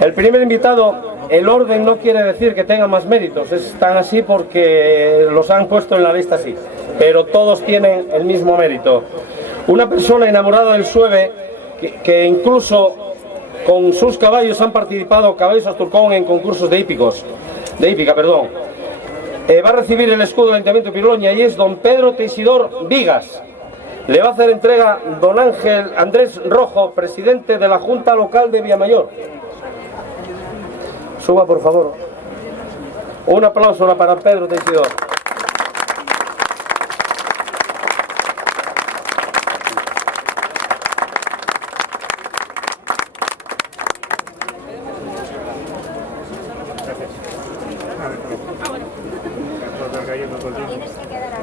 El primer invitado, el orden no quiere decir que tenga más méritos, están así porque los han puesto en la lista así, pero todos tienen el mismo mérito. Una persona enamorada del Sueve, que incluso con sus caballos han participado caballos Asturcón en concursos de hípica, va a recibir el escudo del Ayuntamiento de Piruloña y es don Pedro Teixidor Vigas. Le va a hacer entrega don Ángel Andrés Rojo, presidente de la Junta Local de Villamayor. Suba, por favor. Un aplauso para Pedro Teixidor.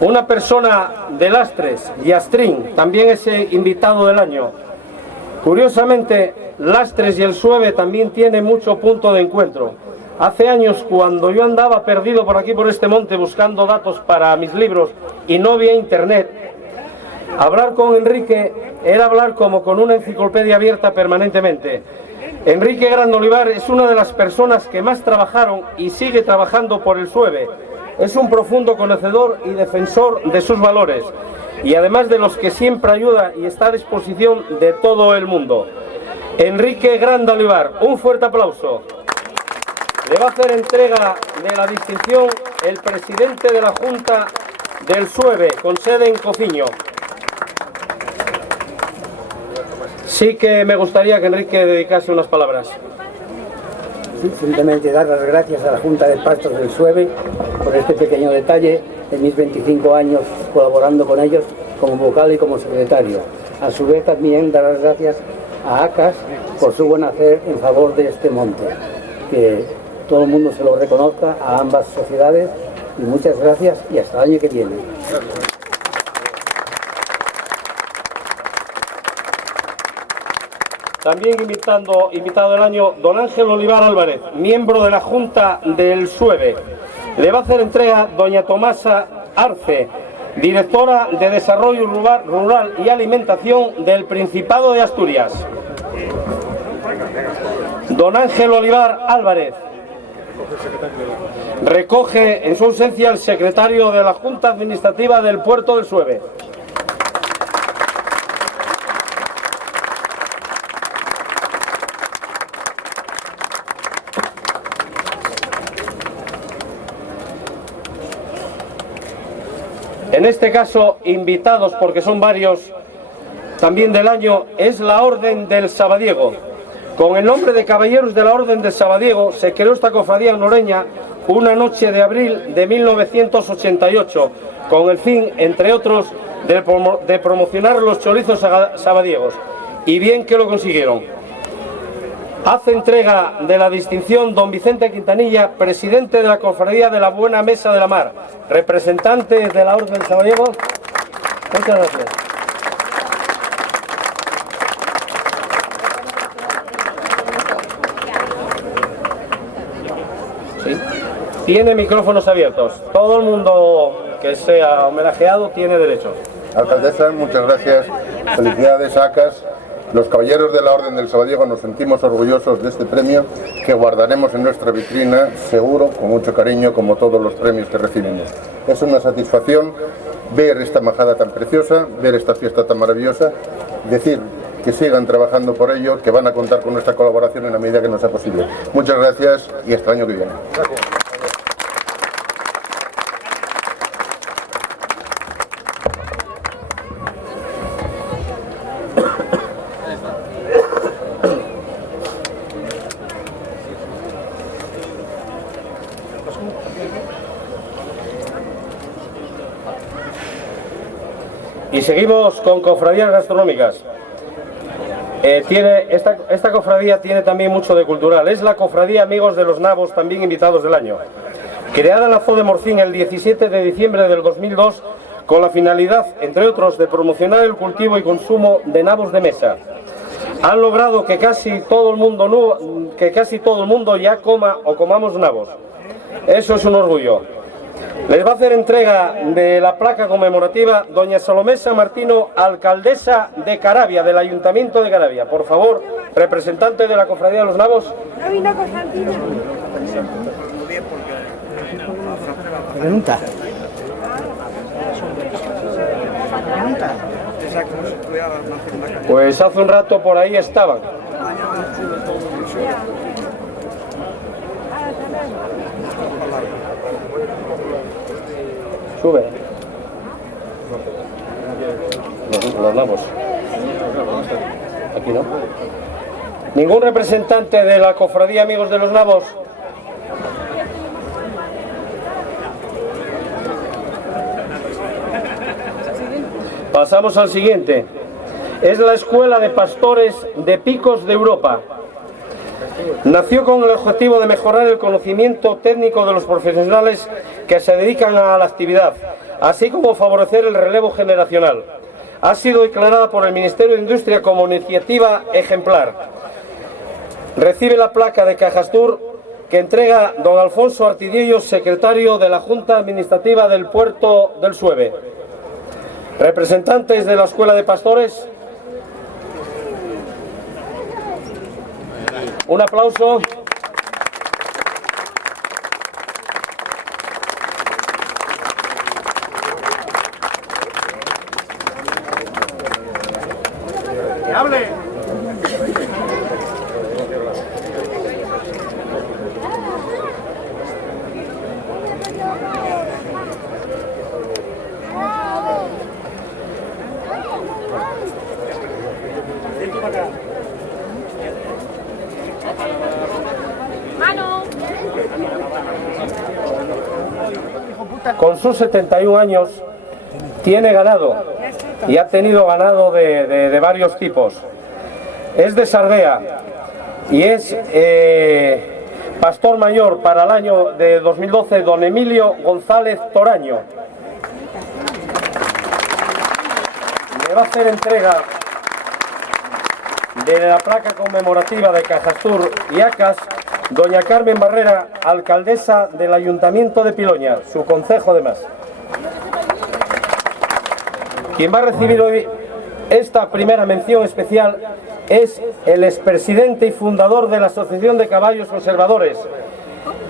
Una persona de Lastres, Yastrín, también es invitado del año. Curiosamente, Lastres y el Sueve también tienen mucho punto de encuentro. Hace años, cuando yo andaba perdido por aquí, por este monte, buscando datos para mis libros y no había internet, hablar con Enrique era hablar como con una enciclopedia abierta permanentemente. Enrique Grande Olivar es una de las personas que más trabajaron y sigue trabajando por el Sueve. Es un profundo conocedor y defensor de sus valores, y además de los que siempre ayuda y está a disposición de todo el mundo. Enrique Grande Olivar, un fuerte aplauso. Le va a hacer entrega de la distinción el presidente de la Junta del Sueve, con sede en Cociño. Sí que me gustaría que Enrique dedicase unas palabras. Simplemente dar las gracias a la Junta de Pastos del Sueve por este pequeño detalle de mis 25 años colaborando con ellos como vocal y como secretario. A su vez también dar las gracias a ACAS por su buen hacer en favor de este monte. Que todo el mundo se lo reconozca a ambas sociedades y muchas gracias y hasta el año que viene. También invitado del año, don Ángel Olivar Álvarez, miembro de la Junta del Sueve. Le va a hacer entrega doña Tomasa Arce, directora de Desarrollo Rural y Alimentación del Principado de Asturias. Don Ángel Olivar Álvarez recoge en su ausencia el secretario de la Junta Administrativa del Puerto del Sueve. En este caso, invitados, porque son varios, también del año, es la Orden del Sabadiego. Con el nombre de Caballeros de la Orden del Sabadiego se creó esta cofradía noreña una noche de abril de 1988, con el fin, entre otros, de promocionar los chorizos sabadiegos. Y bien que lo consiguieron. Hace entrega de la distinción don Vicente Quintanilla, presidente de la Cofradía de la Buena Mesa de la Mar, representante de la Orden del Sabadiego. Muchas gracias. ¿Sí? Tiene micrófonos abiertos. Todo el mundo que sea homenajeado tiene derecho. Alcaldesa, muchas gracias. Felicidades, ACAS. Los caballeros de la Orden del Sabadiego nos sentimos orgullosos de este premio que guardaremos en nuestra vitrina, seguro, con mucho cariño, como todos los premios que recibimos. Es una satisfacción ver esta majada tan preciosa, ver esta fiesta tan maravillosa, decir que sigan trabajando por ello, que van a contar con nuestra colaboración en la medida que nos sea posible. Muchas gracias y hasta el año que viene. Gracias. Y seguimos con cofradías gastronómicas. Esta cofradía tiene también mucho de cultural. Es la Cofradía Amigos de los Nabos, también invitados del año. Creada en la Zoo de Morcín el 17 de diciembre del 2002, con la finalidad, entre otros, de promocionar el cultivo y consumo de nabos de mesa. Han logrado que casi todo el mundo ya coma o comamos nabos. Eso es un orgullo. Les va a hacer entrega de la placa conmemorativa doña Salomé San Martino, alcaldesa de Caravia, del Ayuntamiento de Caravia. Por favor, representante de la Cofradía de los Navos. Pregunta. Pues hace un rato por ahí estaban. Sube. Los Navos. Aquí no. ¿Ningún representante de la Cofradía Amigos de los Navos? Pasamos al siguiente. Es la Escuela de Pastores de Picos de Europa. Nació con el objetivo de mejorar el conocimiento técnico de los profesionales que se dedican a la actividad, así como favorecer el relevo generacional. Ha sido declarada por el Ministerio de Industria como iniciativa ejemplar. Recibe la placa de Cajastur que entrega don Alfonso Artidillo, secretario de la Junta Administrativa del Puerto del Sueve. Representantes de la Escuela de Pastores, un aplauso. ¡Que hable! Con sus 71 años tiene ganado y ha tenido ganado de varios tipos. Es de Sardea y es pastor mayor para el año de 2012 don Emilio González Toraño. Le va a hacer entrega de la placa conmemorativa de Cajastur y Acas doña Carmen Barrera, alcaldesa del Ayuntamiento de Piloña, su concejo además. Quien va a recibir hoy esta primera mención especial es el expresidente y fundador de la Asociación de Caballos Conservadores,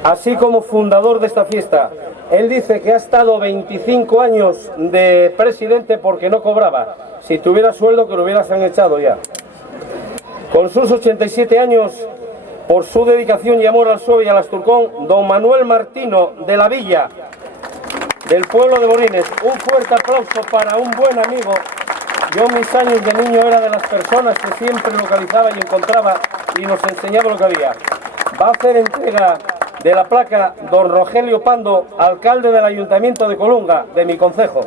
así como fundador de esta fiesta. Él dice que ha estado 25 años de presidente porque no cobraba. Si tuviera sueldo, que lo hubieras echado ya. Con sus 87 años, por su dedicación y amor al Sueve y al Asturcón, don Manuel Martino de la Villa, del pueblo de Borines. Un fuerte aplauso para un buen amigo. Yo en mis años de niño era de las personas que siempre localizaba y encontraba y nos enseñaba lo que había. Va a hacer entrega de la placa don Rogelio Pando, alcalde del Ayuntamiento de Colunga, de mi concejo.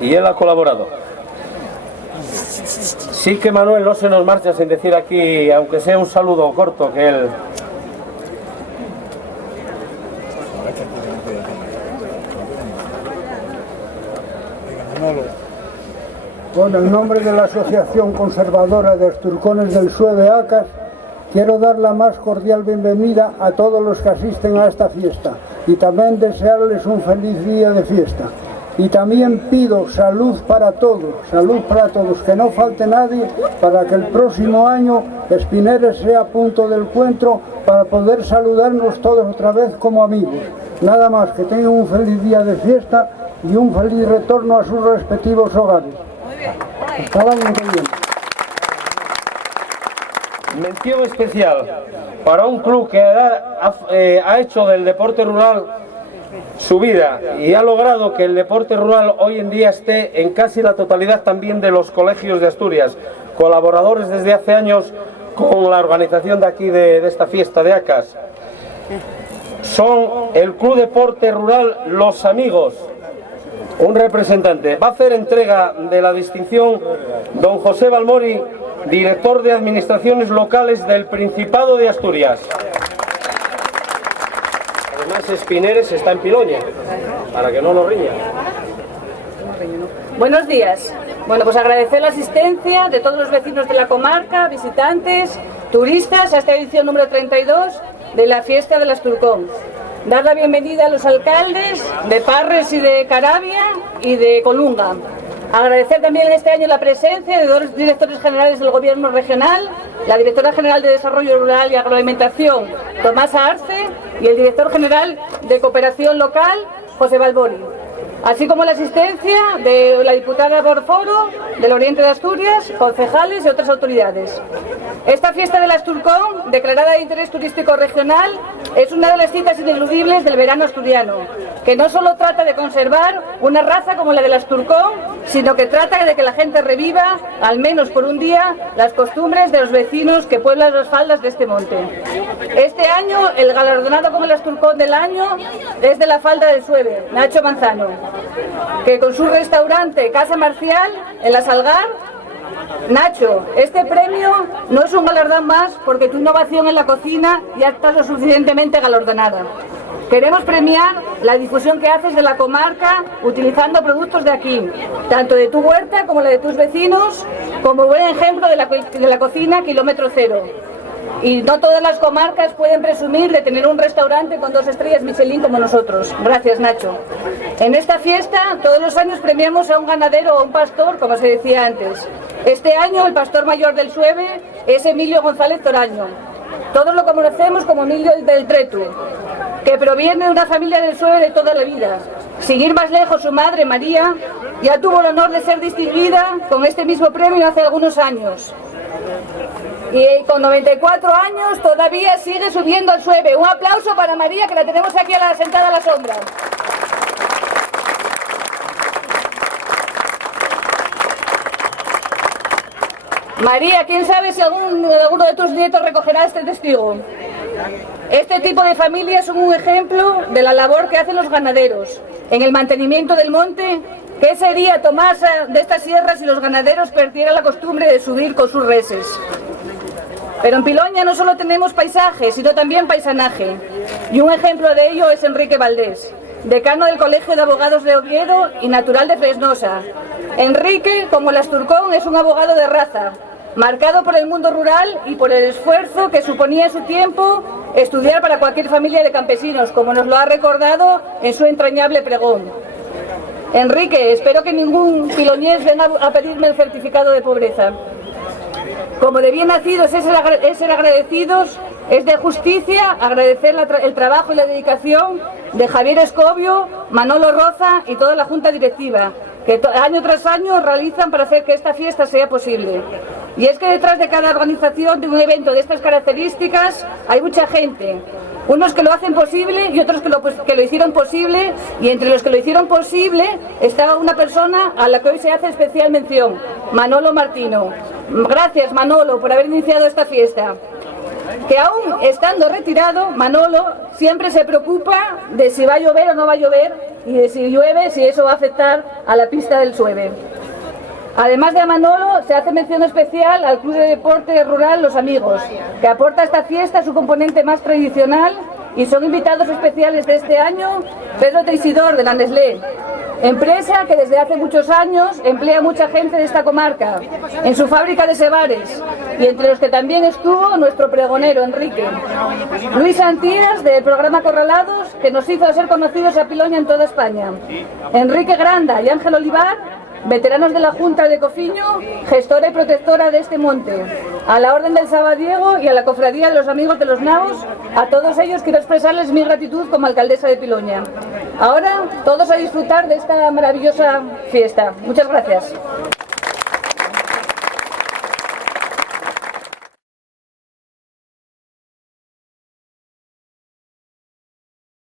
Y él ha colaborado. Sí que Manuel no se nos marcha sin decir aquí, aunque sea un saludo corto, que él... Con el nombre de la Asociación Conservadora de Asturcones del Sueve Acas, quiero dar la más cordial bienvenida a todos los que asisten a esta fiesta y también desearles un feliz día de fiesta. Y también pido salud para todos, que no falte nadie, para que el próximo año Espineres sea punto del encuentro para poder saludarnos todos otra vez como amigos. Nada más, que tengan un feliz día de fiesta y un feliz retorno a sus respectivos hogares. Hasta el año que viene. Mención especial para un club que ha hecho del deporte rural su vida y ha logrado que el deporte rural hoy en día esté en casi la totalidad también de los colegios de Asturias, colaboradores desde hace años con la organización de aquí de esta fiesta de Acas. Son el Club Deporte Rural Los Amigos. Un representante. Va a hacer entrega de la distinción don José Balmori, director de Administraciones Locales del Principado de Asturias. Además, Espineres está en Piloña, para que no nos riña. Buenos días. Bueno, pues agradecer la asistencia de todos los vecinos de la comarca, visitantes, turistas, a esta edición número 32 de la fiesta de Asturcón. Dar la bienvenida a los alcaldes de Parres y de Caravia y de Colunga. Agradecer también este año la presencia de dos directores generales del Gobierno regional, la directora general de Desarrollo Rural y Agroalimentación, Tomasa Arce, y el director general de Cooperación Local, José Balboni, así como la asistencia de la diputada Borforo, del Oriente de Asturias, concejales y otras autoridades. Esta fiesta del Asturcón, declarada de interés turístico regional, es una de las citas ineludibles del verano asturiano, que no solo trata de conservar una raza como la del Asturcón, sino que trata de que la gente reviva, al menos por un día, las costumbres de los vecinos que pueblan las faldas de este monte. Este año, el galardonado como el Asturcón del año es de la falda del Sueve, Nacho Manzano, que con su restaurante Casa Marcial en la Salgar. Nacho, este premio no es un galardón más porque tu innovación en la cocina ya está lo suficientemente galardonada. Queremos premiar la difusión que haces de la comarca utilizando productos de aquí, tanto de tu huerta como la de tus vecinos, como buen ejemplo de la cocina kilómetro cero. Y no todas las comarcas pueden presumir de tener un restaurante con 2 estrellas Michelin como nosotros. Gracias, Nacho. En esta fiesta, todos los años premiamos a un ganadero o a un pastor, como se decía antes. Este año, el pastor mayor del Sueve es Emilio González Toraño. Todos lo conocemos como Emilio del Tretu, que proviene de una familia del Sueve de toda la vida. Sin ir más lejos, su madre, María, ya tuvo el honor de ser distinguida con este mismo premio hace algunos años. Y con 94 años todavía sigue subiendo al Sueve. Un aplauso para María, que la tenemos aquí sentada a la sombra. María, quién sabe si alguno de tus nietos recogerá este testigo. Este tipo de familias son un ejemplo de la labor que hacen los ganaderos en el mantenimiento del monte. ¿Qué sería Tomasa de estas sierras si los ganaderos perdieran la costumbre de subir con sus reses? Pero en Piloña no solo tenemos paisaje, sino también paisanaje. Y un ejemplo de ello es Enrique Valdés, decano del Colegio de Abogados de Oviedo y natural de Fresnosa. Enrique, como el Asturcón, es un abogado de raza, marcado por el mundo rural y por el esfuerzo que suponía en su tiempo estudiar para cualquier familia de campesinos, como nos lo ha recordado en su entrañable pregón. Enrique, espero que ningún piloñés venga a pedirme el certificado de pobreza. Como de bien nacidos es ser agradecidos, es de justicia agradecer el trabajo y la dedicación de Javier Escobio, Manolo Roza y toda la Junta Directiva, que año tras año realizan para hacer que esta fiesta sea posible. Y es que detrás de cada organización de un evento de estas características hay mucha gente. Unos que lo hacen posible y otros que lo hicieron posible, y entre los que lo hicieron posible estaba una persona a la que hoy se hace especial mención, Manolo Martino. Gracias, Manolo, por haber iniciado esta fiesta. Que aún estando retirado, Manolo siempre se preocupa de si va a llover o no va a llover, y de si llueve, si eso va a afectar a la pista del Sueve. Además de a Manolo, se hace mención especial al Club de Deporte Rural Los Amigos, que aporta a esta fiesta su componente más tradicional, y son invitados especiales de este año Pedro Teisidor, de la Nestlé, empresa que desde hace muchos años emplea a mucha gente de esta comarca en su fábrica de Sebares, y entre los que también estuvo nuestro pregonero Enrique. Luis Antías, del programa Corralados, que nos hizo ser conocidos a Piloña en toda España. Enrique Granda y Ángel Olivar, veteranos de la Junta de Cofiño, gestora y protectora de este monte. A la Orden del Sabadiego y a la Cofradía de los Amigos de los Naos, a todos ellos quiero expresarles mi gratitud como alcaldesa de Piloña. Ahora, todos a disfrutar de esta maravillosa fiesta. Muchas gracias.